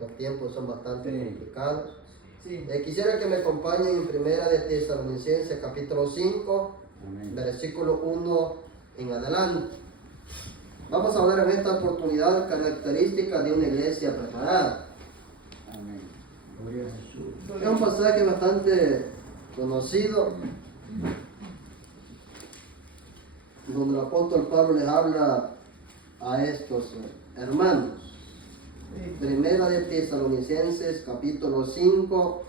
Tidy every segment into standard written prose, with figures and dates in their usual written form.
los tiempos son bastante complicados. Sí. Quisiera que me acompañen en Primera de Tesalonicenses capítulo 5, Amén. versículo 1 en adelante. Vamos a ver en esta oportunidad características de una iglesia preparada. Amén. Gloria a Jesús. Es un pasaje bastante conocido, donde el apóstol Pablo les habla a estos hermanos. Primera de Tesalonicenses capítulo 5,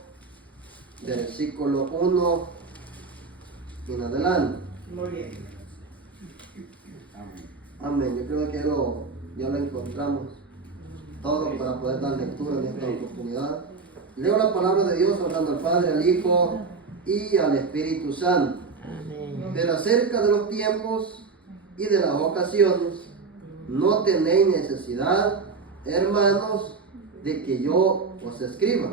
versículo 1 en adelante. Muy bien. Amén. Amén. Yo creo que ya lo encontramos todo para poder dar lectura en esta oportunidad. Leo la palabra de Dios honrando al Padre, al Hijo y al Espíritu Santo. Pero acerca de los tiempos y de las ocasiones, no tenéis necesidad, hermanos, de que yo os escriba,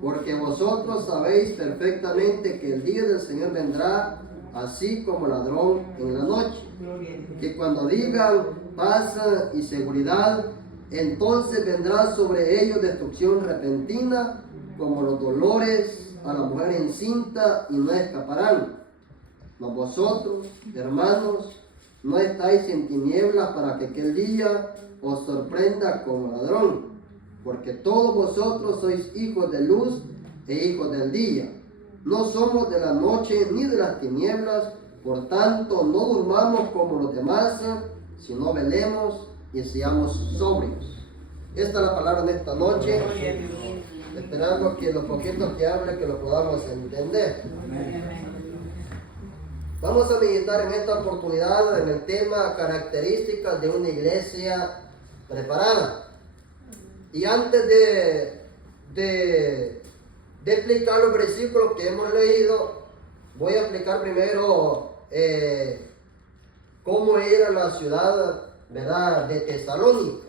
porque vosotros sabéis perfectamente que el día del Señor vendrá así como ladrón en la noche, que cuando digan paz y seguridad, entonces vendrá sobre ellos destrucción repentina, como los dolores a la mujer encinta, y no escaparán. Mas vosotros, hermanos, no estáis en tinieblas para que aquel día os sorprenda como ladrón, porque todos vosotros sois hijos de luz e hijos del día. No somos de la noche ni de las tinieblas, por tanto no durmamos como los demás, sino velemos y seamos sobrios. Esta es la palabra de esta noche, esperando que lo poquito que hable, que lo podamos entender. Vamos a meditar en esta oportunidad en el tema características de una iglesia preparada. Y antes de explicar los versículos que hemos leído, voy a explicar primero cómo era la ciudad, ¿verdad?, de Tesalónica.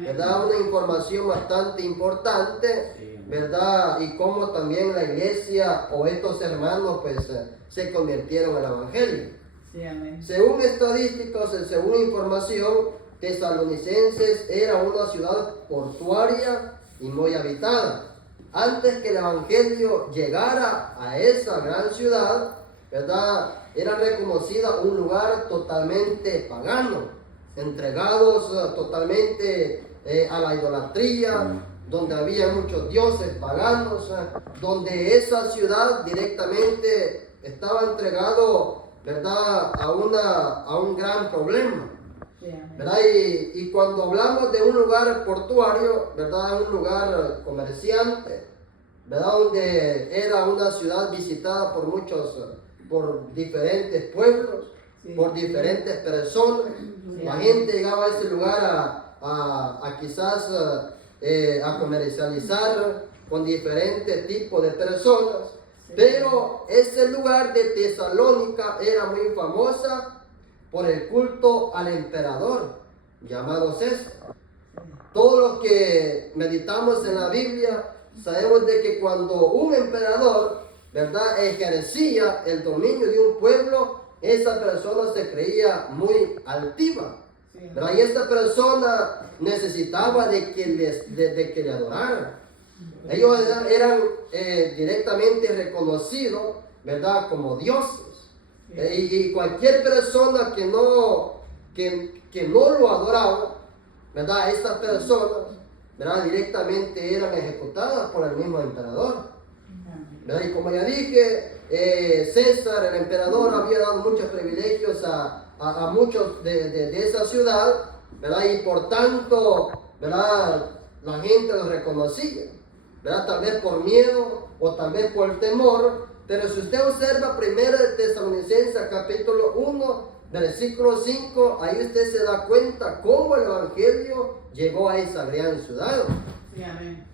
¿Verdad? Una información bastante importante, ¿verdad? Y cómo también la iglesia o estos hermanos pues se convirtieron al evangelio. Sí, amén. Según estadísticas, según información, Tesalonicenses era una ciudad portuaria y muy habitada. Antes que el evangelio llegara a esa gran ciudad, ¿verdad?, era reconocida un lugar totalmente pagano, entregados totalmente a la idolatría, donde había muchos dioses paganos, donde esa ciudad directamente estaba entregado, ¿verdad?, a un gran problema. ¿Verdad? Y cuando hablamos de un lugar portuario, ¿verdad?, un lugar comerciante, ¿verdad?, donde era una ciudad visitada por diferentes pueblos, por diferentes personas. La gente llegaba a ese lugar a quizás a comercializar con diferentes tipos de personas. Pero ese lugar de Tesalónica era muy famosa por el culto al emperador llamado César. Todos los que meditamos en la Biblia sabemos de que cuando un emperador, ¿verdad?, ejercía el dominio de un pueblo, esa persona se creía muy altiva, ¿verdad? Y esta persona necesitaba de que le adoraran. Ellos eran directamente reconocidos, ¿verdad?, como dioses. Y cualquier persona que no lo adoraba, ¿verdad?, estas personas, ¿verdad?, directamente eran ejecutadas por el mismo emperador. ¿Verdad? Y como ya dije, César, el emperador, había dado muchos privilegios a muchos de esa ciudad, ¿verdad? Y por tanto, ¿verdad?, la gente los reconocía, ¿verdad?, tal vez por miedo o tal vez por temor. Pero si usted observa 1 de Tesalonicenses capítulo 1, versículo 5, ahí usted se da cuenta cómo el evangelio llegó a esa gran ciudad.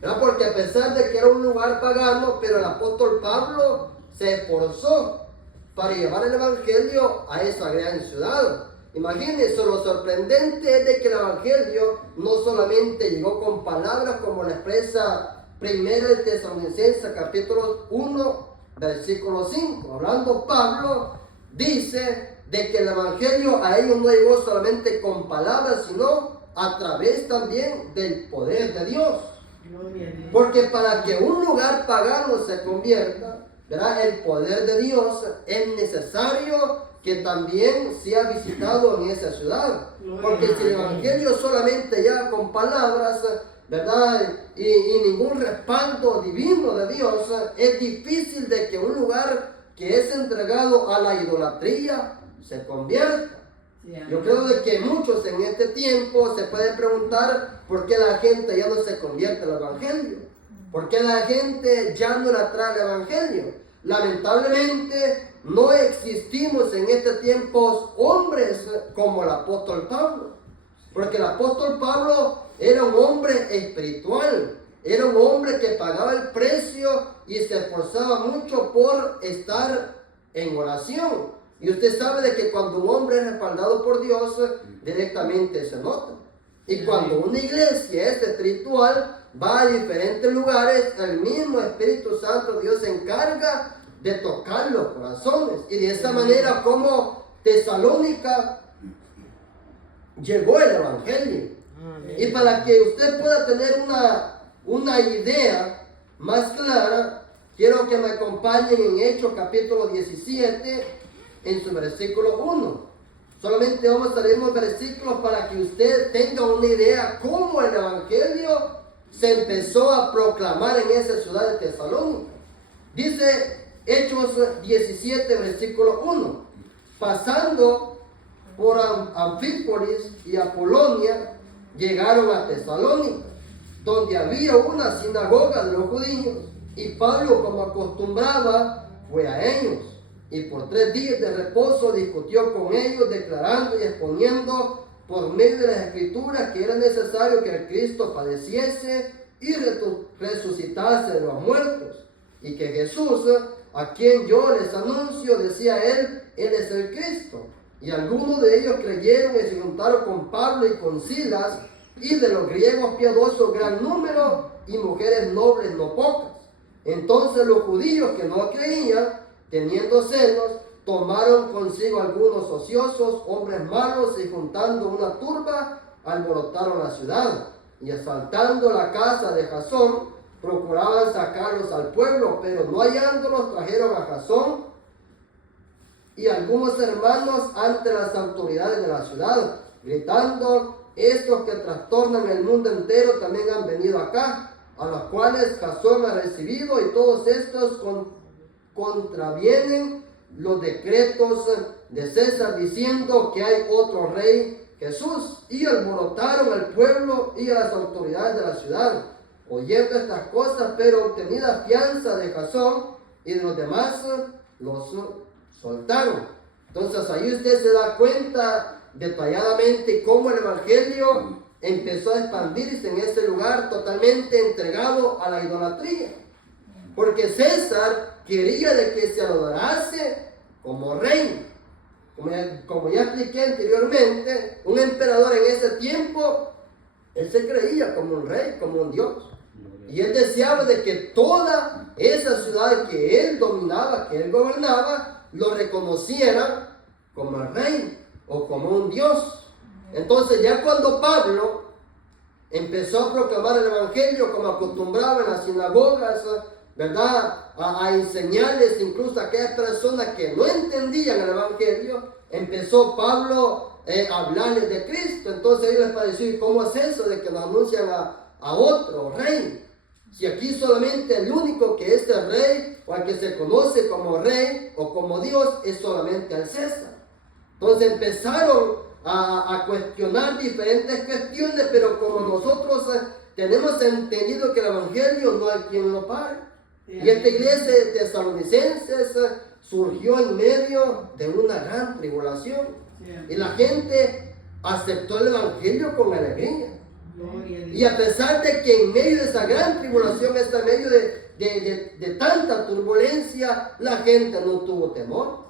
¿Verdad? Porque a pesar de que era un lugar pagano, pero el apóstol Pablo se esforzó para llevar el evangelio a esa gran ciudad. Imagínense, lo sorprendente es de que el evangelio no solamente llegó con palabras como la expresa 1 de Tesalonicenses capítulo 1, versículo 5. Hablando Pablo, dice de que el evangelio a ellos no llegó solamente con palabras, sino a través también del poder de Dios. Gloria a Dios. Porque para que un lugar pagano se convierta, ¿verdad?, el poder de Dios, es necesario que también sea visitado en esa ciudad. Porque si el evangelio solamente llega con palabras, ¿verdad?, y ningún respaldo divino de Dios, es difícil de que un lugar que es entregado a la idolatría se convierta. Yo creo de que muchos en este tiempo se pueden preguntar por qué la gente ya no se convierte al evangelio, por qué la gente ya no le atrae el evangelio. Lamentablemente no existimos en este tiempo hombres como el apóstol Pablo, porque el apóstol Pablo era un hombre espiritual, era un hombre que pagaba el precio y se esforzaba mucho por estar en oración. Y usted sabe de que cuando un hombre es respaldado por Dios, directamente se nota. Y cuando una iglesia es espiritual, va a diferentes lugares, el mismo Espíritu Santo, Dios se encarga de tocar los corazones. Y de esta manera, como Tesalónica llegó el evangelio. Y para que usted pueda tener una idea más clara, quiero que me acompañen en Hechos capítulo 17, en su versículo 1. Solamente vamos a leer unos versículos para que usted tenga una idea cómo el evangelio se empezó a proclamar en esa ciudad de Tesalónica. Dice Hechos 17, versículo 1. Pasando por Anfípolis y Apolonia, llegaron a Tesalónica, donde había una sinagoga de los judíos, y Pablo, como acostumbraba, fue a ellos. Y por 3 días de reposo discutió con ellos, declarando y exponiendo por medio de las escrituras que era necesario que el Cristo padeciese y resucitase de los muertos. Y que Jesús, a quien yo les anuncio, decía él es el Cristo. Y algunos de ellos creyeron y se juntaron con Pablo y con Silas, y de los griegos piadosos gran número, y mujeres nobles no pocas. Entonces los judíos que no creían, teniendo celos, tomaron consigo algunos ociosos, hombres malos, y juntando una turba, alborotaron la ciudad. Y asaltando la casa de Jasón, procuraban sacarlos al pueblo, pero no hallándolos, trajeron a Jasón y algunos hermanos ante las autoridades de la ciudad, gritando: estos que trastornan el mundo entero también han venido acá, a los cuales Jasón ha recibido, y todos estos contravienen los decretos de César, diciendo que hay otro rey, Jesús. Y alborotaron al pueblo y a las autoridades de la ciudad, oyendo estas cosas, pero obtenida fianza de Jasón y de los demás, los soltaron. Entonces ahí usted se da cuenta detalladamente cómo el evangelio empezó a expandirse en ese lugar totalmente entregado a la idolatría. Porque César quería de que se adorase como rey. Como ya expliqué anteriormente, un emperador en ese tiempo, él se creía como un rey, como un dios. Y él deseaba de que toda esa ciudad que él dominaba, que él gobernaba, lo reconociera como el rey o como un dios. Entonces ya cuando Pablo empezó a proclamar el evangelio, como acostumbraba en las sinagogas, ¿verdad?, a enseñarles incluso a aquellas personas que no entendían el evangelio, empezó Pablo a hablarles de Cristo. Entonces ellos les pareció: ¿cómo es eso de que nos anuncian a otro rey? Si aquí solamente el único que es el rey, o al que se conoce como rey o como Dios, es solamente el César. Entonces empezaron a cuestionar diferentes cuestiones, pero como nosotros tenemos entendido que el evangelio no hay quien lo pare. Y esta iglesia de tesalonicenses surgió en medio de una gran tribulación. Y la gente aceptó el evangelio con alegría. Y a pesar de que en medio de esa gran tribulación, en medio de tanta turbulencia, la gente no tuvo temor.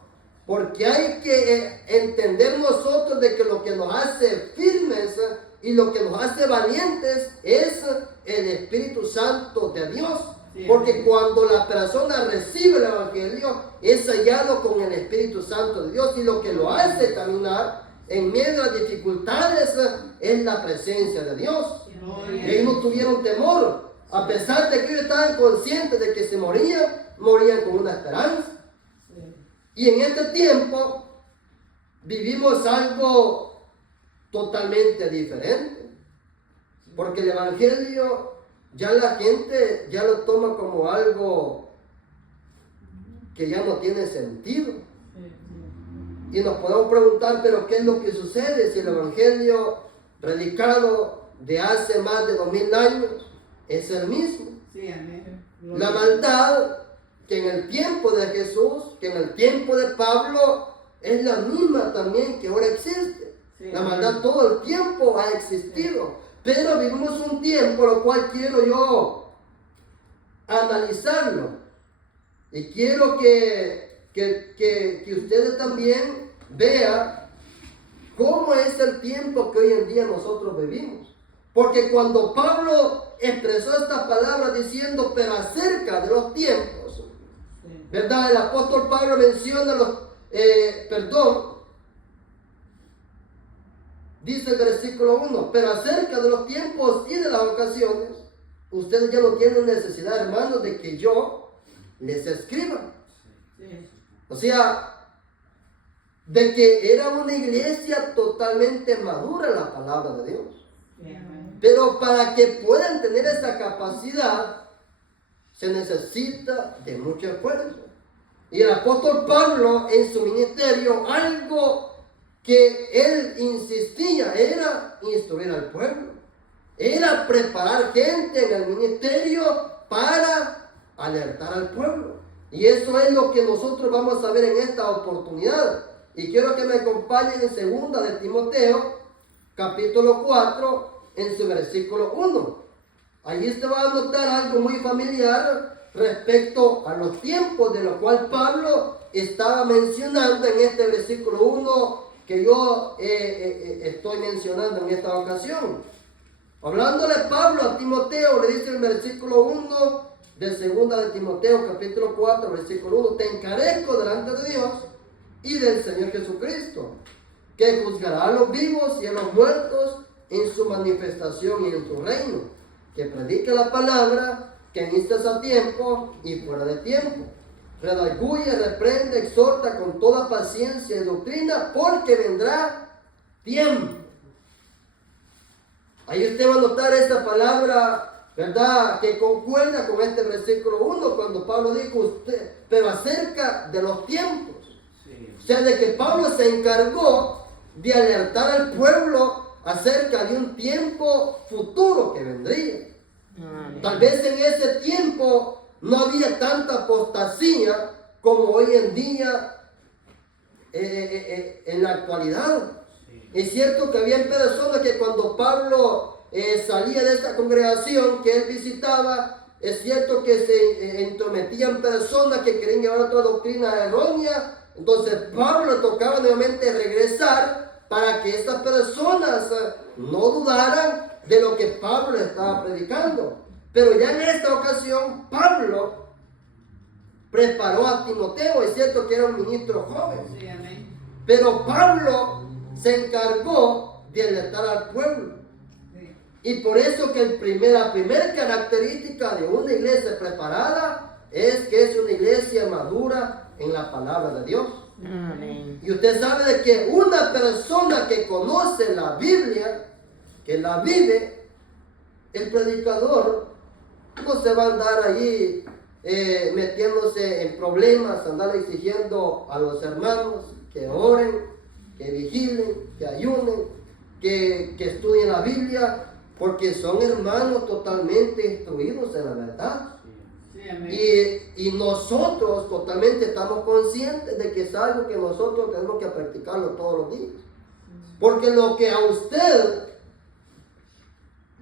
Porque hay que entender nosotros de que lo que nos hace firmes y lo que nos hace valientes es el Espíritu Santo de Dios. Porque cuando la persona recibe el evangelio, es sellado con el Espíritu Santo de Dios, y lo que lo hace caminar en medio de las dificultades es la presencia de Dios. Ellos no tuvieron temor. A pesar de que ellos estaban conscientes de que se morían, morían con una esperanza. Y en este tiempo vivimos algo totalmente diferente. Porque el Evangelio ya la gente ya lo toma como algo que ya no tiene sentido. Y nos podemos preguntar, pero ¿qué es lo que sucede si el Evangelio predicado de hace más de 2000 años es el mismo? Sí, amén. La maldad que en el tiempo de Jesús, que en el tiempo de Pablo, es la misma también que ahora existe. Sí, La maldad todo el tiempo ha existido, pero vivimos un tiempo, lo cual quiero yo analizarlo. Y quiero que ustedes también vean cómo es el tiempo que hoy en día nosotros vivimos. Porque cuando Pablo expresó estas palabras diciendo, pero acerca de los tiempos, ¿verdad? El apóstol Pablo menciona dice el versículo 1, pero acerca de los tiempos y de las ocasiones, ustedes ya no tienen necesidad, hermanos, de que yo les escriba. O sea, de que era una iglesia totalmente madura en la palabra de Dios. Pero para que puedan tener esa capacidad, se necesita de mucho esfuerzo. Y el apóstol Pablo en su ministerio, algo que él insistía era instruir al pueblo. Era preparar gente en el ministerio para alertar al pueblo. Y eso es lo que nosotros vamos a ver en esta oportunidad. Y quiero que me acompañen en 2 de Timoteo, capítulo 4, en su versículo 1. Allí usted va a notar algo muy familiar respecto a los tiempos de lo cual Pablo estaba mencionando en este versículo 1 que yo estoy mencionando en esta ocasión. Hablándole Pablo a Timoteo, le dice en el versículo 1 de 2 de Timoteo, capítulo 4, versículo 1, te encarezco delante de Dios y del Señor Jesucristo, que juzgará a los vivos y a los muertos en su manifestación y en su reino, que predique la palabra, que instes a tiempo y fuera de tiempo, redarguye, reprende, exhorta con toda paciencia y doctrina, porque vendrá tiempo. Ahí usted va a notar esta palabra, ¿verdad?, que concuerda con este versículo 1, cuando Pablo dijo usted, pero acerca de los tiempos. O sea, de que Pablo se encargó de alertar al pueblo acerca de un tiempo futuro que vendría. Tal vez en ese tiempo no había tanta apostasía como hoy en día en la actualidad. Es cierto que había personas que cuando Pablo salía de esta congregación que él visitaba, es cierto que se entrometían personas que querían llevar otra doctrina errónea. Entonces Pablo le tocaba nuevamente regresar para que estas personas no dudaran de lo que Pablo estaba predicando. Pero ya en esta ocasión Pablo preparó a Timoteo. Es cierto que era un ministro joven, Sí, amén. pero Pablo se encargó de alertar al pueblo. Sí. Y por eso que la primera característica de una iglesia preparada es que es una iglesia madura en la palabra de Dios. Amén. Y usted sabe de que una persona que conoce la Biblia, que la vive, el predicador no se va a andar allí metiéndose en problemas, andar exigiendo a los hermanos que oren, que vigilen, que ayunen, que estudien la Biblia, porque son hermanos totalmente instruidos en la verdad. Sí, amén. Y nosotros totalmente estamos conscientes de que es algo que nosotros tenemos que practicarlo todos los días. Porque lo que a usted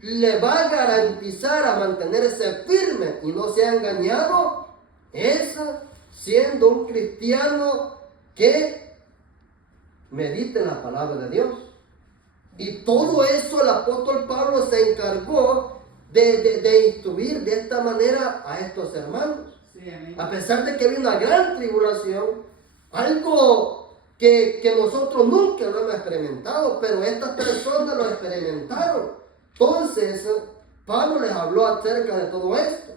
le va a garantizar a mantenerse firme y no sea engañado es siendo un cristiano que medite en la palabra de Dios. Y todo eso el apóstol Pablo se encargó de instruir de esta manera a estos hermanos. Sí, amén. A pesar de que había una gran tribulación, algo que nosotros nunca lo hemos experimentado, pero estas personas lo experimentaron. Entonces, Pablo les habló acerca de todo esto.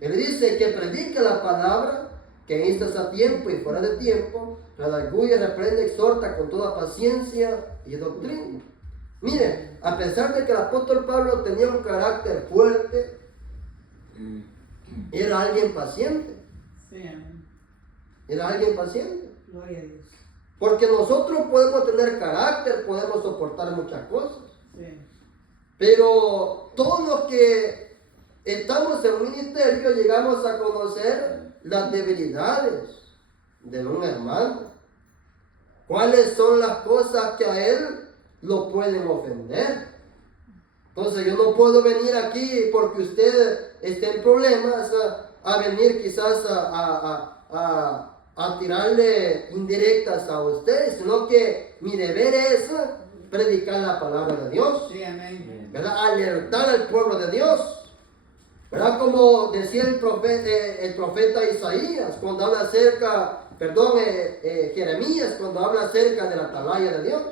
Él dice que predique la palabra, que instas a tiempo y fuera de tiempo, redarguye, reprende, exhorta con toda paciencia y doctrina. Miren, a pesar de que el apóstol Pablo tenía un carácter fuerte, era alguien paciente. Sí, amén. Era alguien paciente. Gloria a Dios. Porque nosotros podemos tener carácter, podemos soportar muchas cosas. Sí. Pero todos los que estamos en un ministerio llegamos a conocer las debilidades de un hermano. ¿Cuáles son las cosas que a él lo pueden ofender? Entonces yo no puedo venir aquí porque usted esté en problemas a venir quizás a tirarle indirectas a usted, sino que mi deber es predicar la palabra de Dios, Sí, amén. ¿verdad? Alertar al pueblo de Dios, ¿verdad? Como decía el profeta Isaías cuando habla acerca, Jeremías cuando habla acerca de la atalaya de Dios.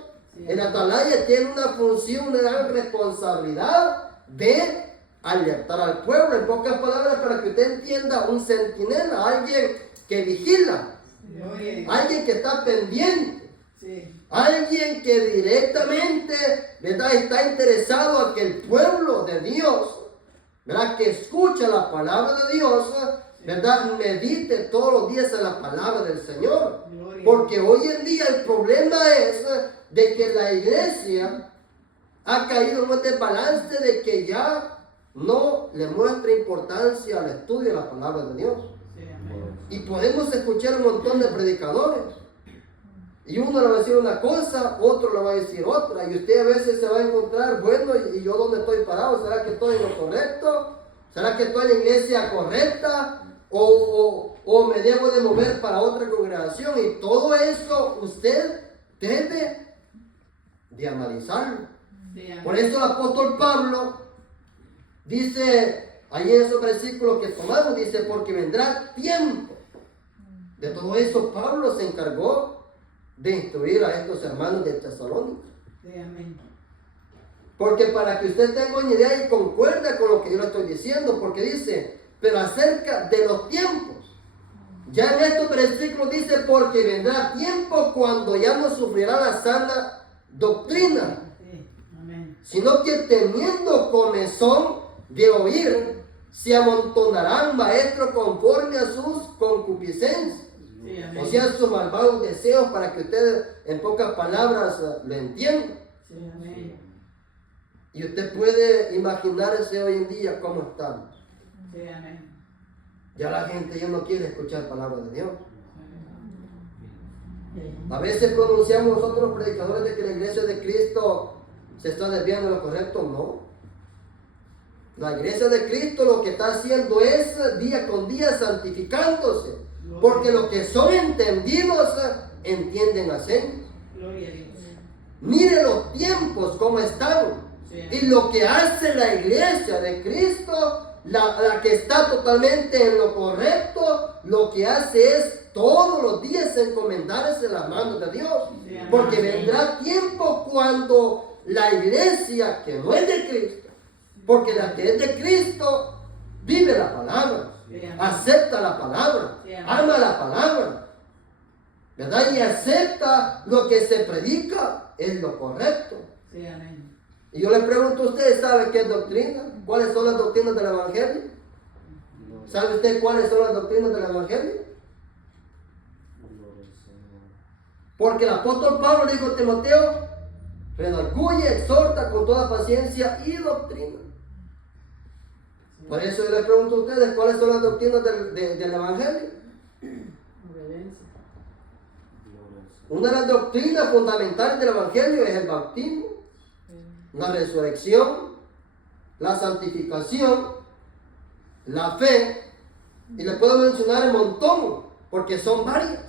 El atalaya tiene una función, una gran responsabilidad de alertar al pueblo. En pocas palabras, para que usted entienda, un centinela, alguien que vigila, Gloria a Dios. alguien que está pendiente, Sí. alguien que directamente, ¿verdad?, está interesado a que el pueblo de Dios, ¿verdad?, que escucha la palabra de Dios, ¿verdad?, medite todos los días en la palabra del Señor. Gloria. Porque hoy en día el problema es de que la iglesia ha caído en un desbalance de que ya no le muestra importancia al estudio de la palabra de Dios. Sí, amén. Y podemos escuchar un montón de predicadores. Y uno le va a decir una cosa, otro le va a decir otra. Y usted a veces se va a encontrar, bueno, ¿y yo dónde estoy parado? ¿Será que estoy en lo correcto? ¿Será que estoy en la iglesia correcta? ¿O me debo de mover para otra congregación? Y todo eso usted debe de analizarlo. Sí, amén. Por eso el apóstol Pablo dice, ahí en esos versículos que tomamos, dice, porque vendrá tiempo. De todo eso Pablo se encargó de instruir a estos hermanos de Tesalónica. Sí, amén. Porque para que usted tenga una idea y concuerde con lo que yo le estoy diciendo, porque dice, pero acerca de los tiempos, ya en estos versículos dice, porque vendrá tiempo cuando ya no sufrirá la sana doctrina, Sí, amén. sino que teniendo comezón de oír, se amontonarán maestros conforme a sus concupiscencias. Sí, amén. O sea, sus malvados deseos, para que ustedes en pocas palabras lo entiendan. Sí, amén. Y usted puede imaginarse hoy en día cómo estamos. Sí, amén. Ya la gente ya no quiere escuchar palabras de Dios. A veces pronunciamos nosotros los predicadores de que la iglesia de Cristo se está desviando de lo correcto. No. La iglesia de Cristo lo que está haciendo es día con día santificándose. Porque los que son entendidos entienden las señas. Gloria a Dios. Mire los tiempos como están. Sí, Y lo que hace la iglesia de Cristo, la que está totalmente en lo correcto, lo que hace es todos los días encomendarse en las manos de Dios. Sí, amén. Porque vendrá tiempo cuando la iglesia que no es de Cristo, porque la que es de Cristo vive la palabra, Sí, amén. acepta la palabra, Sí, amén. ama la palabra, ¿verdad? Y acepta lo que se predica, es lo correcto. Sí, amén. Y yo le pregunto a usted, ¿sabe qué es doctrina? ¿Cuáles son las doctrinas del Evangelio? ¿Sabe usted cuáles son las doctrinas del Evangelio? Porque el apóstol Pablo le dijo a Timoteo, redarguye, exhorta con toda paciencia y doctrina. Por eso yo le pregunto a ustedes, ¿cuáles son las doctrinas del Evangelio? Obediencia. Una de las doctrinas fundamentales del Evangelio es el bautismo, la resurrección, la santificación, la fe, y le puedo mencionar un montón, porque son varias.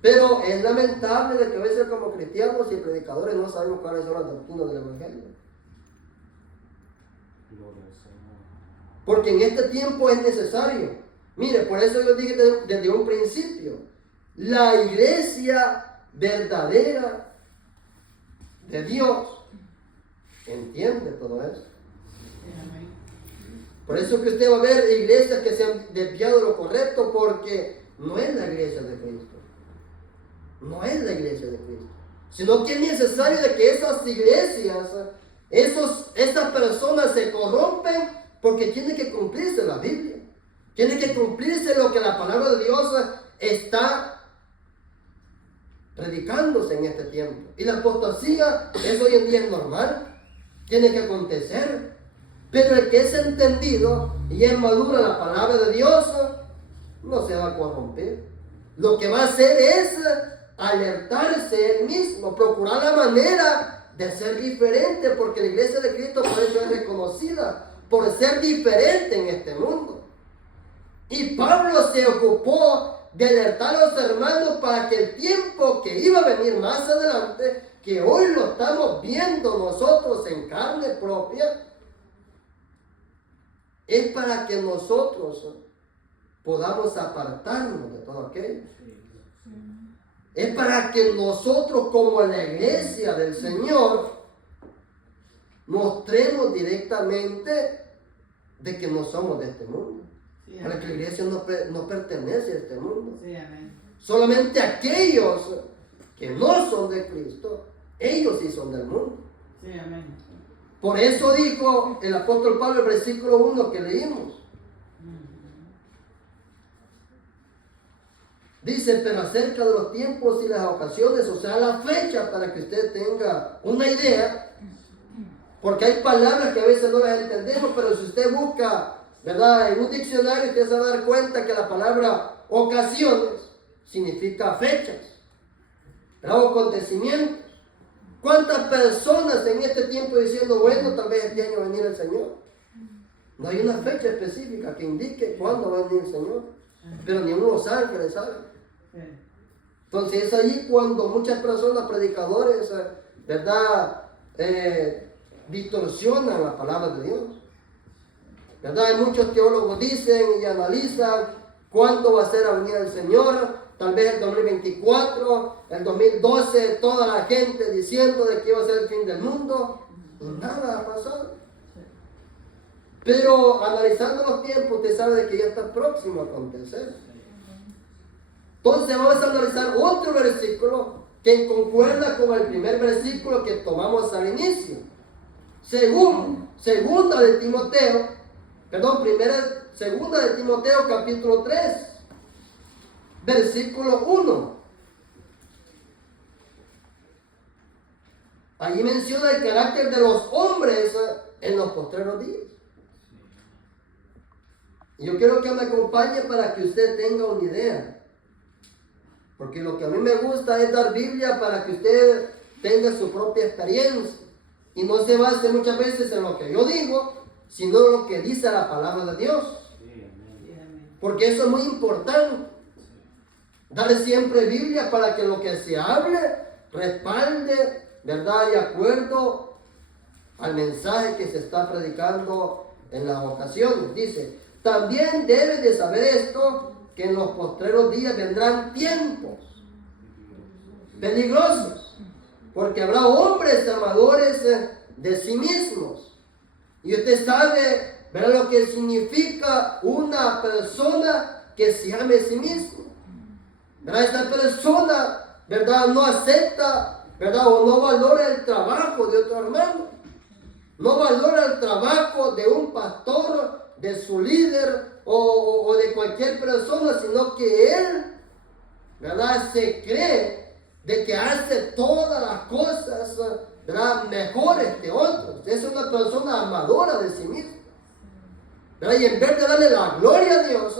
Pero es lamentable de que a veces como cristianos y predicadores no sabemos cuáles son las doctrinas del Evangelio. Porque en este tiempo es necesario. Mire, por eso yo dije desde un principio, la iglesia verdadera de Dios entiende todo eso. Sí, amén. Por eso que usted va a ver iglesias que se han desviado de lo correcto, porque no es la iglesia de Cristo. No es la iglesia de Cristo. Sino que es necesario de que esas iglesias, esas personas se corrompen porque tiene que cumplirse la Biblia. Tiene que cumplirse lo que la palabra de Dios está predicándose en este tiempo. Y la apostasía es hoy en día normal. Tiene que acontecer. Pero el que es entendido y es madura la palabra de Dios, no se va a corromper. Lo que va a hacer es alertarse él mismo, procurar la manera de ser diferente, porque la iglesia de Cristo por eso es reconocida, por ser diferente en este mundo. Y Pablo se ocupó de alertar a los hermanos para que el tiempo que iba a venir más adelante, que hoy lo estamos viendo nosotros en carne propia, es para que nosotros podamos apartarnos de todo aquello. Es para que nosotros, como la iglesia del Señor, mostremos directamente de que no somos de este mundo. Sí, Para que la iglesia no pertenece a este mundo. Sí, amén. Solamente aquellos que no son de Cristo, ellos sí son del mundo. Sí, amén. Por eso dijo el apóstol Pablo, el versículo 1 que leímos. Dice, pero acerca de los tiempos y las ocasiones, o sea, la fecha, para que usted tenga una idea, porque hay palabras que a veces no las entendemos, pero si usted busca, ¿verdad?, en un diccionario, usted se va a dar cuenta que la palabra ocasiones significa fechas, ¿verdad?, o acontecimientos. ¿Cuántas personas en este tiempo diciendo, bueno, tal vez este año va a venir el Señor? No hay una fecha específica que indique cuándo va a venir el Señor, pero ni unos ángeles saben. Entonces es ahí cuando muchas personas, predicadores, ¿verdad?, distorsionan la palabra de Dios. ¿Verdad? Hay muchos teólogos dicen y analizan cuándo va a ser la venida del Señor. Tal vez el 2024, el 2012, toda la gente diciendo de que iba a ser el fin del mundo. Y nada ha pasado. Pero analizando los tiempos, usted sabe de que ya está próximo a acontecer. Entonces vamos a analizar otro versículo que concuerda con el primer versículo que tomamos al inicio. Segunda de Timoteo capítulo 3, versículo 1. Allí menciona el carácter de los hombres en los postreros días. Y yo quiero que me acompañe para que usted tenga una idea. Porque lo que a mí me gusta es dar Biblia para que usted tenga su propia experiencia. Y no se base muchas veces en lo que yo digo, sino en lo que dice la palabra de Dios. Porque eso es muy importante. Dar siempre Biblia para que lo que se hable respalde, ¿verdad?, de acuerdo al mensaje que se está predicando en las ocasiones. Dice, también debes de saber esto, que en los postreros días vendrán tiempos peligrosos, porque habrá hombres amadores de sí mismos. Y usted sabe, ¿verdad?, lo que significa una persona que se ame a sí mismo. ¿Verdad? Esta persona, ¿verdad?, no acepta, ¿verdad?, o no valora el trabajo de otro hermano. No valora el trabajo de un pastor, de su líder o de cualquier persona, sino que él, ¿verdad?, se cree de que hace todas las cosas, ¿verdad?, mejores que otros. Es una persona amadora de sí mismo, ¿verdad? Y en vez de darle la gloria a Dios,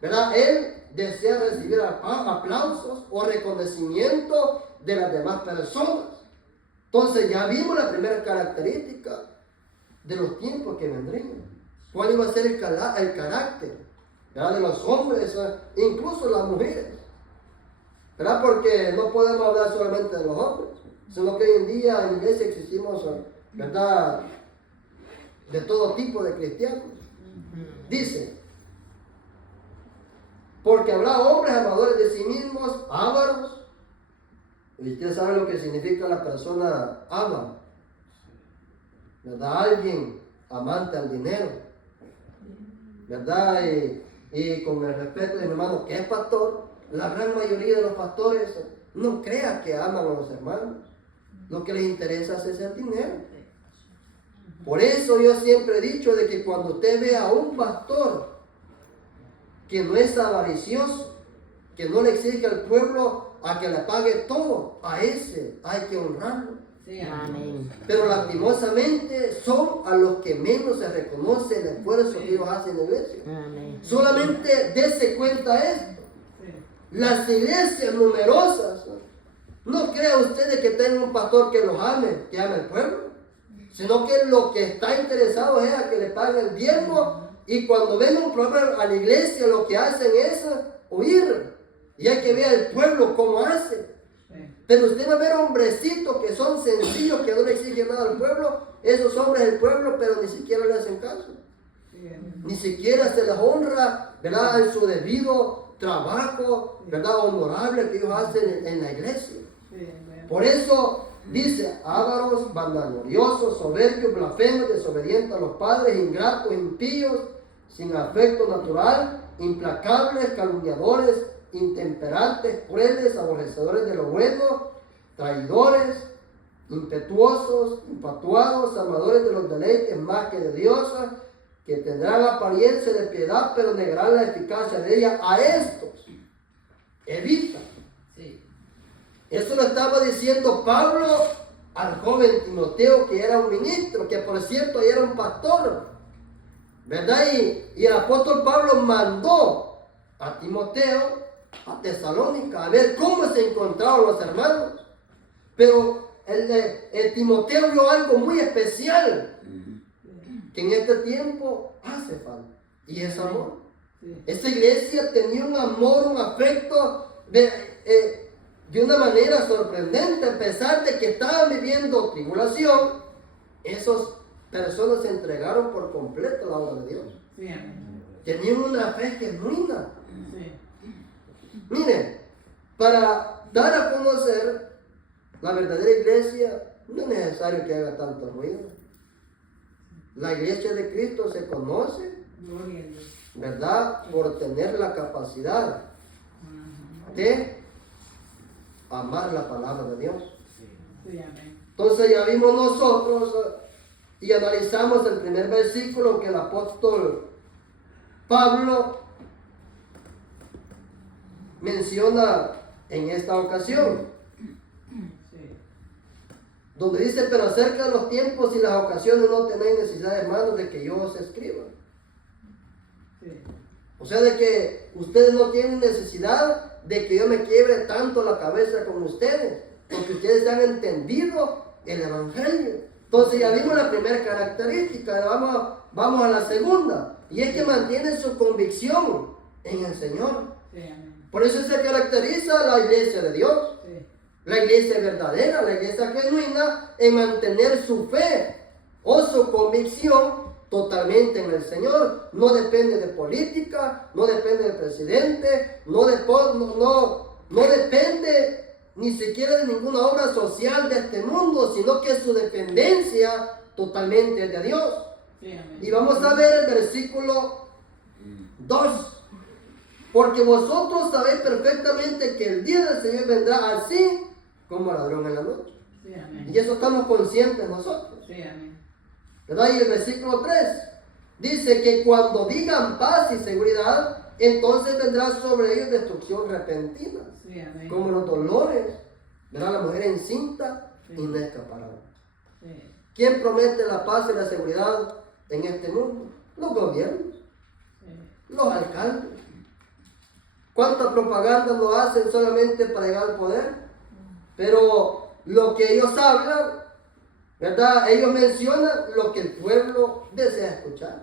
¿verdad?, él desea recibir aplausos o reconocimiento de las demás personas. Entonces ya vimos la primera característica de los tiempos que vendrían. ¿Cuál iba a ser el carácter, ¿verdad?, de los hombres, incluso las mujeres? ¿Verdad? Porque no podemos hablar solamente de los hombres, sino que hoy en día en la iglesia existimos, ¿verdad?, de todo tipo de cristianos. Dice, porque habrá hombres amadores de sí mismos, ávaros. Y usted sabe lo que significa la persona avara, ¿verdad? amante al dinero, ¿verdad? Y con el respeto de mi hermano que es pastor, la gran mayoría de los pastores no crea que aman a los hermanos. Lo que les interesa es el dinero. Por eso yo siempre he dicho de que cuando usted ve a un pastor que no es avaricioso, que no le exige al pueblo a que le pague todo, a ese hay que honrarlo. Sí, Amén. Pero lastimosamente son a los que menos se reconoce el esfuerzo que ellos hacen en la iglesia. Amén. Solamente dése cuenta esto. sí, Las iglesias numerosas, no crea usted de que tenga un pastor que los ame, que ame al pueblo, sino que lo que está interesado es a que le pague el diezmo, y cuando ven un problema a la iglesia lo que hacen es huir, y hay que ver al pueblo cómo hace. sí, Pero usted va a ver hombrecitos que son sencillos, que no le exigen nada al pueblo, esos hombres del pueblo, pero ni siquiera le hacen caso. sí, Ni siquiera se les honra, ¿verdad? En su debido trabajo, ¿verdad? Honorable que ellos hacen en la iglesia. sí, bueno. Por eso dice, ávaros, vanagloriosos, soberbios, blasfemos, desobedientes a los padres, ingratos, impíos, sin afecto natural, implacables, calumniadores, intemperantes, crueles, aborrecedores de lo bueno, traidores, impetuosos, infatuados, amadores de los deleites más que de Dios, que tendrán apariencia de piedad, pero negarán la eficacia de ella. A estos evita. Sí, Eso lo estaba diciendo Pablo al joven Timoteo, que era un ministro, que por cierto era un pastor, ¿verdad? Y el apóstol Pablo mandó a Timoteo a Tesalónica a ver cómo se encontraban los hermanos. Pero el Timoteo vio algo muy especial que en este tiempo hace falta, y es amor. sí, Esta iglesia tenía un amor, un afecto de una manera sorprendente. A pesar de que estaban viviendo tribulación, esas personas se entregaron por completo a la obra de Dios. sí, amén. Tenían una fe genuina. Sí, Miren, para dar a conocer la verdadera iglesia, no es necesario que haga tanto ruido. La iglesia de Cristo se conoce, gloria a Dios. ¿verdad? Por tener la capacidad Ajá. de amar la palabra de Dios. Sí, amén. Entonces ya vimos nosotros y analizamos el primer versículo que el apóstol Pablo menciona en esta ocasión, Sí, donde dice, pero acerca de los tiempos y las ocasiones no tenéis necesidad, hermanos, de que yo os escriba. sí, O sea, de que ustedes no tienen necesidad de que yo me quiebre tanto la cabeza con ustedes, porque ustedes han entendido el evangelio. Entonces ya vimos la primera característica, vamos a la segunda, y es que mantienen su convicción en el Señor. sí, amén. Por eso se caracteriza la iglesia de Dios, Sí, la iglesia verdadera, la iglesia genuina, en mantener su fe o su convicción totalmente en el Señor. No depende de política, no depende del presidente, no depende ni siquiera de ninguna obra social de este mundo, sino que su dependencia totalmente es de Dios. sí, amén. Y vamos a ver el versículo 2. Porque vosotros sabéis perfectamente que el día del Señor vendrá así como ladrón en la noche. Sí, amén. Y eso estamos conscientes nosotros. Sí, amén. ¿Verdad? Y el versículo 3 dice que cuando digan paz y seguridad, entonces vendrá sobre ellos destrucción repentina, Sí, amén. como los dolores, ¿verdad? La mujer encinta y no escapará. Sí, ¿Quién promete la paz y la seguridad en este mundo? Los gobiernos, sí, los alcaldes. ¿Cuánta propaganda lo hacen solamente para llegar al poder? Pero lo que ellos hablan, ¿verdad? Ellos mencionan lo que el pueblo desea escuchar.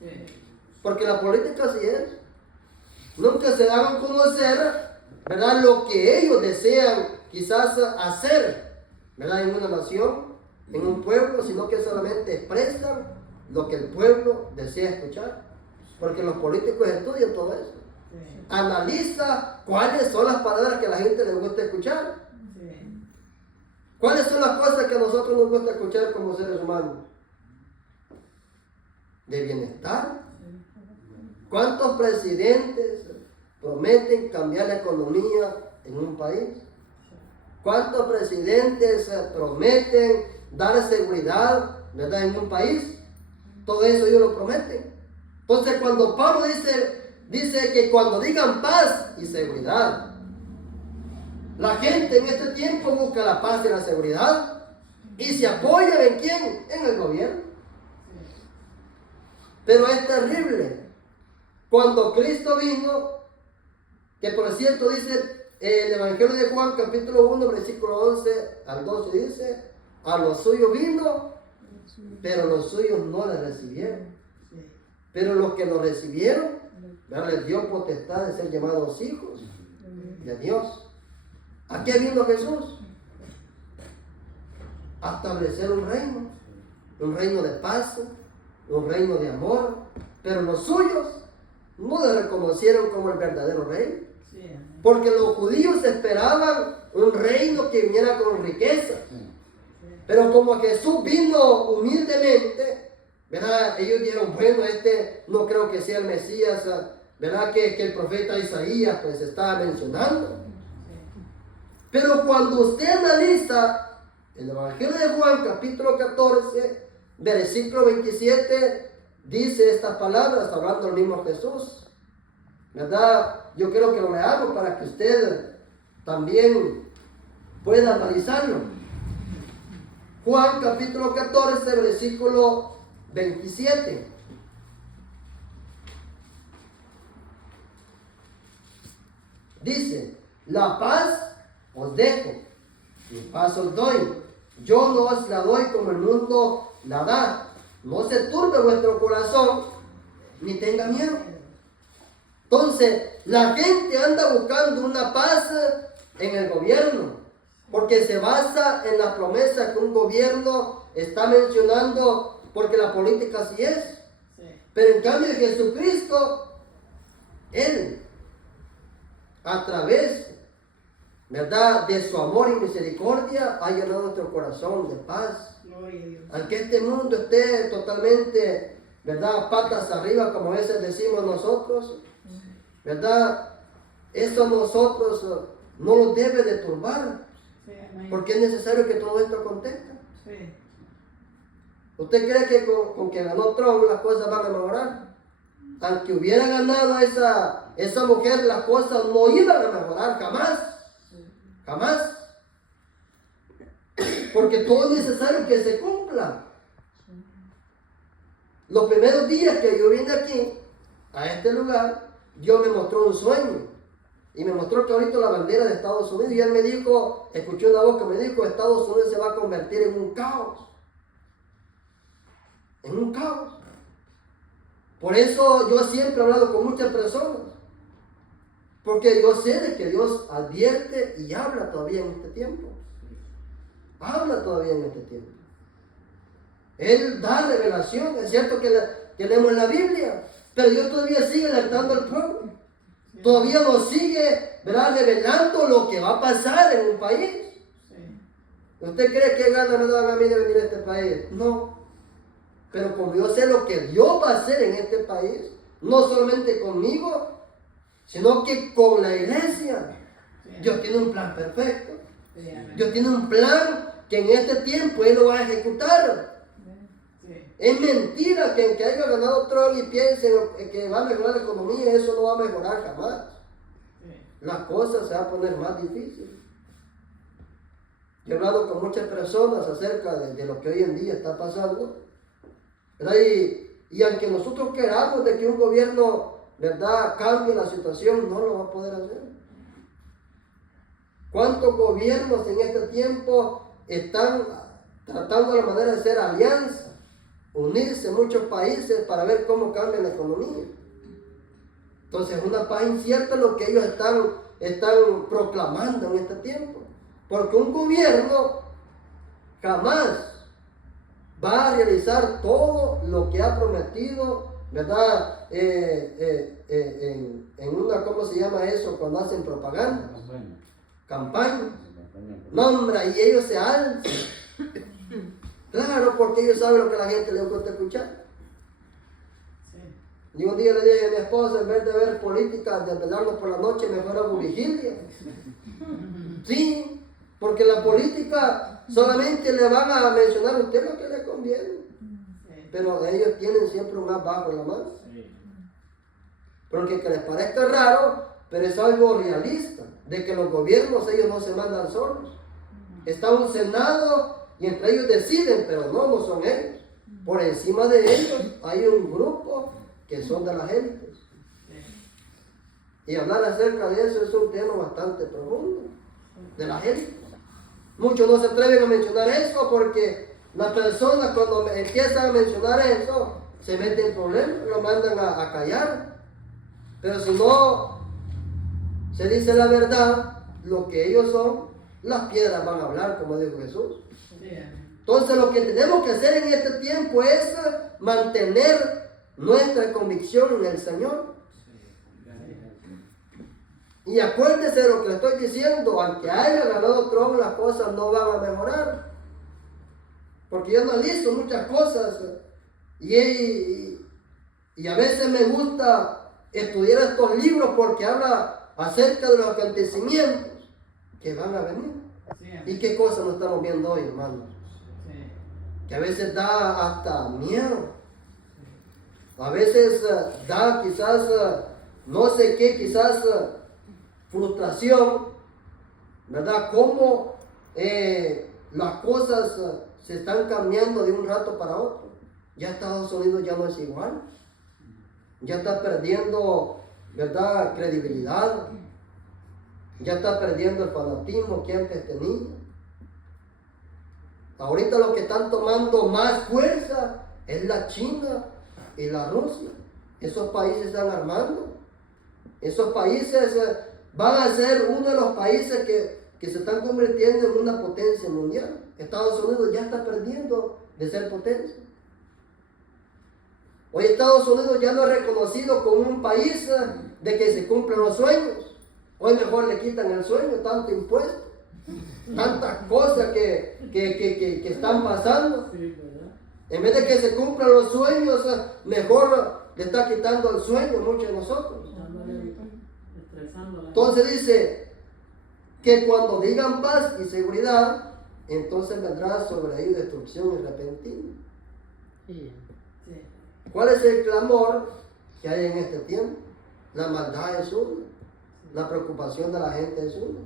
sí, Porque la política así es. Nunca se dan a conocer, ¿verdad? Lo que ellos desean quizás hacer, ¿verdad? En una nación, en un pueblo, sino que solamente expresan lo que el pueblo desea escuchar. Porque los políticos estudian todo eso. sí, Analiza cuáles son las palabras que a la gente le gusta escuchar. sí, ¿Cuáles son las cosas que a nosotros nos gusta escuchar como seres humanos? de bienestar. ¿Cuántos presidentes prometen cambiar la economía en un país? ¿Cuántos presidentes prometen dar seguridad, ¿verdad?, en un país? Todo eso ellos lo prometen. Entonces, cuando Pablo dice que cuando digan paz y seguridad, la gente en este tiempo busca la paz y la seguridad y se apoya ¿en quién? En el gobierno. Pero es terrible. Cuando Cristo vino, que por cierto dice el Evangelio de Juan, capítulo 1, versículo 11 al 12, dice: a los suyos vino, pero los suyos no le recibieron. Pero los que lo recibieron, les dio potestad de ser llamados hijos de Dios. ¿A qué vino Jesús? A establecer un reino de paz, un reino de amor. Pero los suyos no le reconocieron como el verdadero rey. Porque los judíos esperaban un reino que viniera con riqueza. Pero como Jesús vino humildemente, ¿verdad? Ellos dijeron: bueno, este no creo que sea el Mesías, ¿verdad? Que el profeta Isaías pues estaba mencionando. Pero cuando usted analiza el Evangelio de Juan, capítulo 14, versículo 27, dice estas palabras, hablando el mismo Jesús, ¿verdad? Yo quiero que lo leamos para que usted también pueda analizarlo. Juan capítulo 14, versículo 27. Dice: la paz os dejo, mi paz os doy. Yo no os la doy como el mundo la da. No se turbe vuestro corazón, ni tenga miedo. Entonces, la gente anda buscando una paz en el gobierno, porque se basa en la promesa que un gobierno está mencionando, porque la política así es. Pero en cambio Jesucristo, Él, a través, ¿verdad?, de su amor y misericordia, ha llenado nuestro corazón de paz. Aunque este mundo esté totalmente, ¿verdad?, patas arriba, como a veces decimos nosotros, ¿verdad? Eso a nosotros no nos debe de turbar, porque es necesario que todo esto acontezca. ¿Usted cree que con que ganó Trump las cosas van a mejorar? Aunque hubiera ganado esa mujer, las cosas no iban a mejorar jamás. Jamás. Porque todo es necesario que se cumpla. Los primeros días que yo vine aquí, a este lugar, Dios me mostró un sueño. Y me mostró que ahorita la bandera de Estados Unidos, y Él me dijo, escuché una voz que me dijo: Estados Unidos se va a convertir en un caos. En un caos. Por eso yo siempre he hablado con muchas personas. Porque yo sé de que Dios advierte y habla todavía en este tiempo. Habla todavía en este tiempo. Él da revelación. Es cierto que tenemos en la Biblia, pero Dios todavía sigue alertando al pueblo. Todavía nos sigue, ¿verdad?, revelando lo que va a pasar en un país. ¿Usted cree que gana me dan a mí de venir a este país? No. Pero como yo sé lo que Dios va a hacer en este país, no solamente conmigo, sino que con la iglesia. Dios tiene un plan perfecto. Dios tiene un plan que en este tiempo Él lo va a ejecutar. Es mentira que haya ganado Trump y piensen que va a mejorar la economía. Eso no va a mejorar jamás. Las cosas se van a poner más difíciles. Yo he hablado con muchas personas acerca de lo que hoy en día está pasando, ¿verdad? Y aunque nosotros queramos de que un gobierno, ¿verdad?, cambie la situación, no lo va a poder hacer. ¿Cuántos gobiernos en este tiempo están tratando de la manera de hacer alianza, unirse muchos países para ver cómo cambia la economía? Entonces es una paz incierta lo que ellos están proclamando en este tiempo. Porque un gobierno jamás va a realizar todo lo que ha prometido, ¿verdad? En una, ¿cómo se llama eso? Cuando hacen propaganda. Campaña. Nombra y ellos se alzan. Claro, porque ellos saben lo que la gente le gusta escuchar. Y un día le dije a mi esposa, en vez de ver política, de velarnos por la noche, mejor hago vigilia. Sí, porque la política solamente le van a mencionar a usted lo que le conviene. Sí. Pero ellos tienen siempre un as bajo en la mano. Sí. Porque que les parezca raro, pero es algo realista, de que los gobiernos ellos no se mandan solos. Está un senado y entre ellos deciden, pero no son ellos. Por encima de ellos hay un grupo que son de las élites. Y hablar acerca de eso es un tema bastante profundo, de las élites. Muchos no se atreven a mencionar eso porque las personas cuando empiezan a mencionar eso se meten en problemas, lo mandan a callar. Pero si no se dice la verdad, lo que ellos son, las piedras van a hablar, como dijo Jesús. Sí. Entonces lo que tenemos que hacer en este tiempo es mantener nuestra convicción en el Señor. Y acuérdese de lo que le estoy diciendo, aunque haya ganado Trump, las cosas no van a mejorar. Porque yo analizo muchas cosas y a veces me gusta estudiar estos libros porque habla acerca de los acontecimientos que van a venir. Sí. ¿Y qué cosas nos estamos viendo hoy, hermanos? Sí. Que a veces da hasta miedo. A veces da quizás, no sé qué, quizás frustración, ¿verdad? Cómo las cosas se están cambiando de un rato para otro. Ya Estados Unidos ya no es igual. Ya está perdiendo, ¿verdad?, credibilidad. Ya está perdiendo el fanatismo que antes tenía. Ahorita lo que están tomando más fuerza es la China y la Rusia. Esos países están armando. Esos países van a ser uno de los países que se están convirtiendo en una potencia mundial. Estados Unidos ya está perdiendo de ser potencia. Hoy Estados Unidos ya no es reconocido como un país de que se cumplen los sueños. Hoy mejor le quitan el sueño, tanto impuesto, tantas cosas que están pasando. En vez de que se cumplan los sueños, mejor le está quitando el sueño a muchos de nosotros. Entonces dice que cuando digan paz y seguridad, entonces vendrá sobre ellos destrucción y repentina. Sí. ¿Cuál es el clamor que hay en este tiempo? La maldad es una, la preocupación de la gente es una.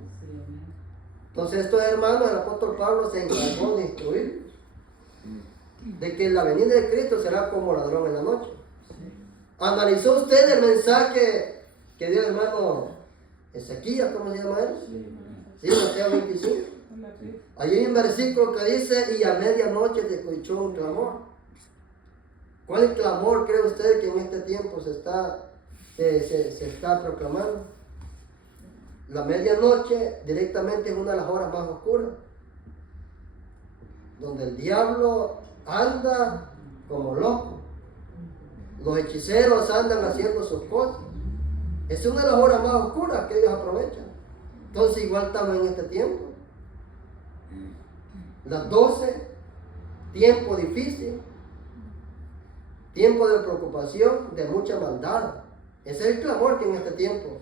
Entonces estos hermanos, el apóstol Pablo se encargó de instruirlos de que la venida de Cristo será como ladrón en la noche. ¿Analizó usted el mensaje que dio el hermano Ezequiel? ¿Cómo se llama él? Sí, Mateo 25. Allí hay un versículo que dice, y a medianoche te escuchó un clamor. ¿Cuál clamor cree usted que en este tiempo se está proclamando? La medianoche directamente es una de las horas más oscuras, donde el diablo anda como loco. Los hechiceros andan haciendo sus cosas. Es una de las horas más oscuras que ellos aprovechan. Entonces igual estamos en este tiempo. Las 12, tiempo difícil, tiempo de preocupación, de mucha maldad. Ese es el clamor que en este tiempo.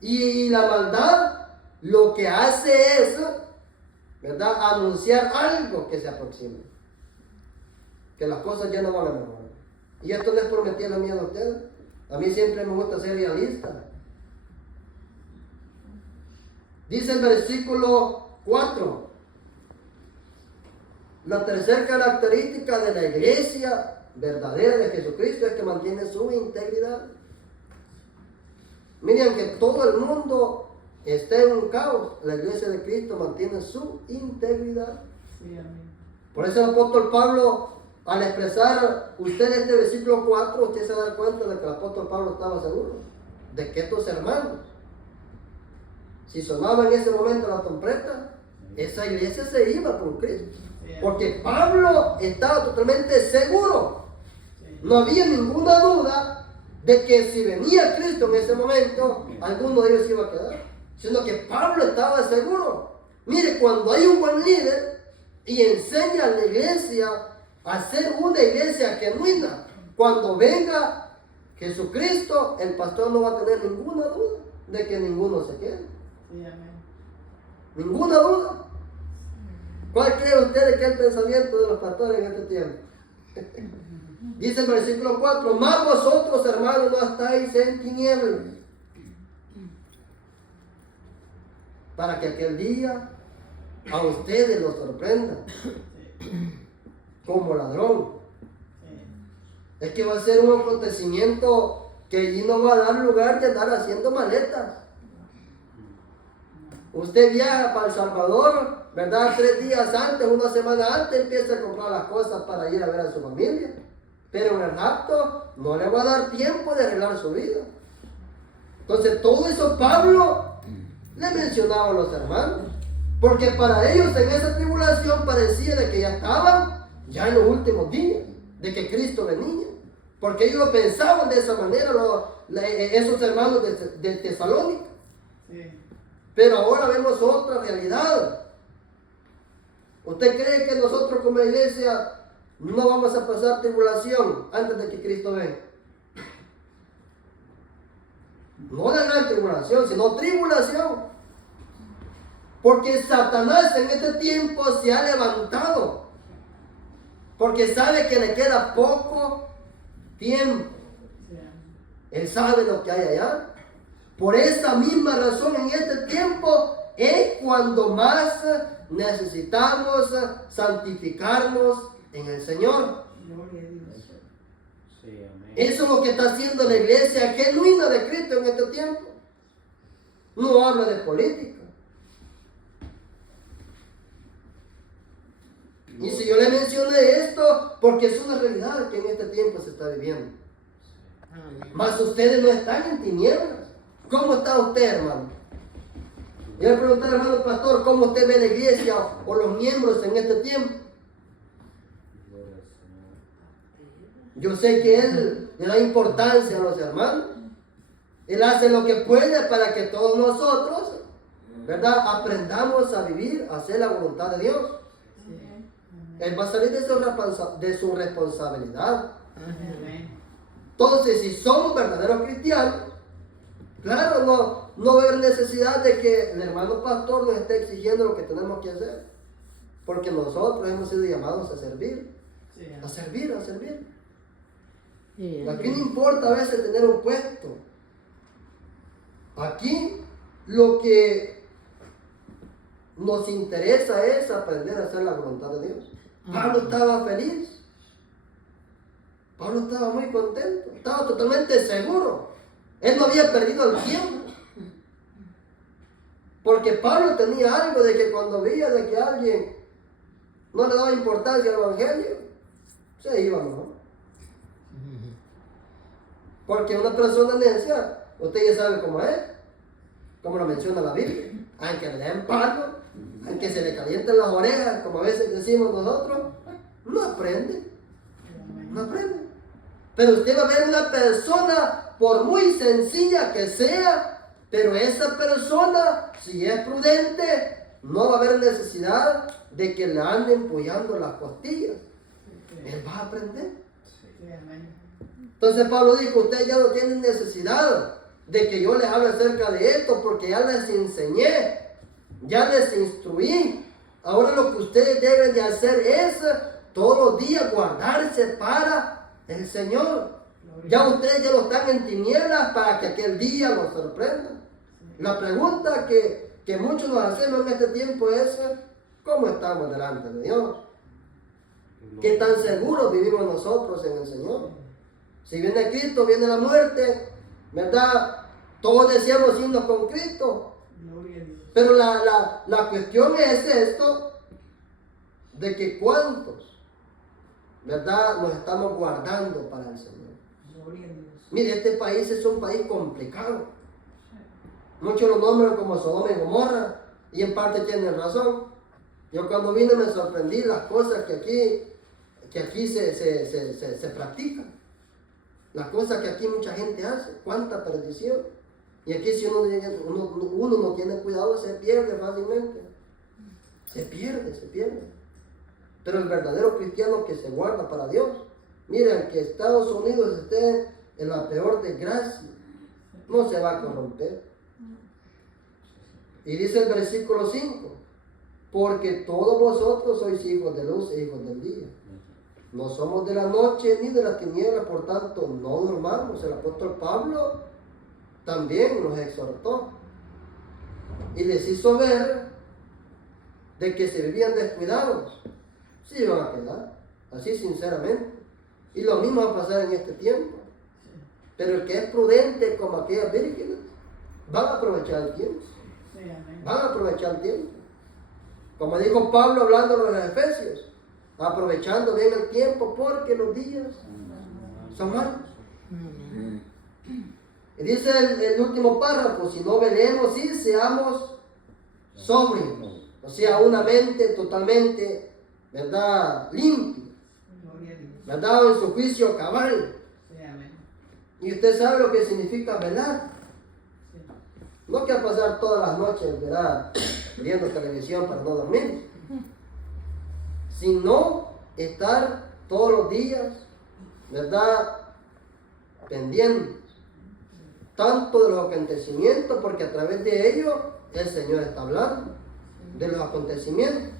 Y la maldad lo que hace es, ¿verdad?, anunciar algo que se aproxime. Que las cosas ya no van a mejorar. Y esto no es por meterle miedo a ustedes. A mí siempre me gusta ser realista. Dice el versículo 4. La tercera característica de la iglesia verdadera de Jesucristo es que mantiene su integridad. Miren que todo el mundo está en un caos. La iglesia de Cristo mantiene su integridad. Sí, amén. Por eso el apóstol Pablo, al expresar usted este versículo 4, usted se da cuenta de que el apóstol Pablo estaba seguro de que estos hermanos, si sonaba en ese momento la trompeta, esa iglesia se iba por Cristo. Porque Pablo estaba totalmente seguro. No había ninguna duda de que si venía Cristo en ese momento, alguno de ellos iba a quedar. Sino que Pablo estaba seguro. Mire, cuando hay un buen líder y enseña a la iglesia a ser una iglesia genuina, cuando venga Jesucristo, el pastor no va a tener ninguna duda de que ninguno se quede. Sí, amén. Ninguna duda. ¿Cuál cree usted de que es el pensamiento de los pastores en este tiempo? Dice el versículo 4, mas vosotros, hermanos, no estáis en tinieblas, para que aquel día a ustedes los sorprenda como ladrón. Es que va a ser un acontecimiento que allí no va a dar lugar de andar haciendo maletas. Usted viaja para El Salvador, ¿verdad? 3 días antes, 1 semana antes, empieza a comprar las cosas para ir a ver a su familia. Pero en el rapto no le va a dar tiempo de arreglar su vida. Entonces todo eso Pablo le mencionaba a los hermanos. Porque para ellos en esa tribulación parecía de que ya estaban ya en los últimos días, de que Cristo venía. Porque ellos lo pensaban de esa manera, esos hermanos de Tesalónica. Sí. Pero ahora vemos otra realidad. ¿Usted cree que nosotros como iglesia no vamos a pasar tribulación antes de que Cristo venga? No la gran tribulación, sino tribulación. Porque Satanás en este tiempo se ha levantado. Porque sabe que le queda poco tiempo. Sí, amén. Él sabe lo que hay allá. Por esa misma razón en este tiempo es cuando más necesitamos santificarnos en el Señor. Gloria a Dios. Sí, amén. Eso es lo que está haciendo la iglesia genuina de Cristo en este tiempo. No habla de política. Y si yo le mencioné esto, porque es una realidad que en este tiempo se está viviendo. Mas ustedes no están en tinieblas. ¿Cómo está usted, hermano? Yo le pregunté al hermano pastor, ¿cómo usted ve la iglesia o los miembros en este tiempo? Yo sé que él le da importancia a los hermanos. Él hace lo que puede para que todos nosotros, ¿verdad?, aprendamos a vivir, a hacer la voluntad de Dios. Él va a salir de su responsabilidad. Amén. Entonces, si somos verdaderos cristianos, claro, no va a haber necesidad de que el hermano pastor nos esté exigiendo lo que tenemos que hacer. Porque nosotros hemos sido llamados a servir. Sí, A amén. servir, a servir. Sí, Aquí no importa a veces tener un puesto. Aquí lo que nos interesa es aprender a hacer la voluntad de Dios. Pablo estaba feliz. Pablo estaba muy contento. Estaba totalmente seguro. Él no había perdido el tiempo. Porque Pablo tenía algo de que cuando veía de que alguien no le daba importancia al evangelio, se iba, ¿no? Porque una persona necia, usted ya sabe cómo es, como lo menciona la Biblia, aunque le den palo, aunque se le calienten las orejas, como a veces decimos nosotros, no aprende, no aprende. Pero usted va a ver una persona, por muy sencilla que sea, pero esa persona, si es prudente, no va a haber necesidad de que le anden empullando las costillas. Él va a aprender. Sí, amén. Entonces Pablo dijo, ustedes ya no tienen necesidad de que yo les hable acerca de esto, porque ya les enseñé, ya les instruí. Ahora lo que ustedes deben de hacer es todos los días guardarse para el Señor. Ya ustedes ya no están en tinieblas para que aquel día los sorprenda. La pregunta que muchos nos hacemos en este tiempo es, ¿cómo estamos delante de Dios? ¿Qué tan seguros vivimos nosotros en el Señor? Si viene Cristo, viene la muerte, ¿verdad? Todos deseamos irnos con Cristo. Gloria a Dios. Pero la cuestión es esto, de que cuántos, ¿verdad?, nos estamos guardando para el Señor. Gloria a Dios. Mire, este país es un país complicado. Muchos lo nombran como Sodoma y Gomorra, y en parte tienen razón. Yo cuando vine me sorprendí las cosas que aquí se practican. Las cosas que aquí mucha gente hace, cuánta perdición. Y aquí si uno no tiene cuidado, se pierde fácilmente. Se pierde. Pero el verdadero cristiano que se guarda para Dios, miren, que Estados Unidos esté en la peor desgracia, no se va a corromper. Y dice el versículo 5, porque todos vosotros sois hijos de luz e hijos del día. No somos de la noche ni de las tinieblas, por tanto no durmamos. El apóstol Pablo también nos exhortó y les hizo ver de que se vivían descuidados, sí iban a quedar, así sinceramente. Y lo mismo va a pasar en este tiempo. Pero el que es prudente como aquellas vírgenes, van a aprovechar el tiempo. Sí, amén. Van a aprovechar el tiempo. Como dijo Pablo hablando a los Efesios, aprovechando bien el tiempo porque los días son malos. Y dice el último párrafo, si no velemos y seamos sobrios, o sea, una mente totalmente, ¿verdad?, limpia, Gloria a Dios. ¿verdad?, en su juicio cabal. Sí, amén. Y usted sabe lo que significa velar. Sí. No que a pasar todas las noches, ¿verdad?, viendo televisión para no dormir, sino estar todos los días, ¿verdad?, pendientes, tanto de los acontecimientos, porque a través de ellos el Señor está hablando, de los acontecimientos.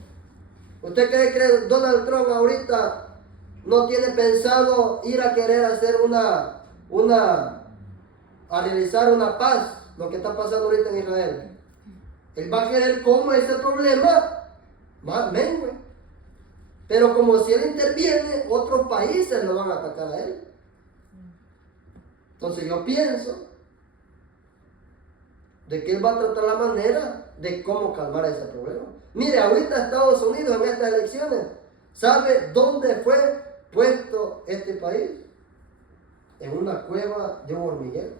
¿Usted cree que Donald Trump ahorita no tiene pensado ir a querer hacer a realizar una paz, lo que está pasando ahorita en Israel? Él va a querer cómo ese problema mengue. Pero como si él interviene, otros países lo van a atacar a él. Entonces yo pienso de que él va a tratar la manera de cómo calmar ese problema. Mire, ahorita Estados Unidos en estas elecciones, ¿sabe dónde fue puesto este país? En una cueva de un hormiguero.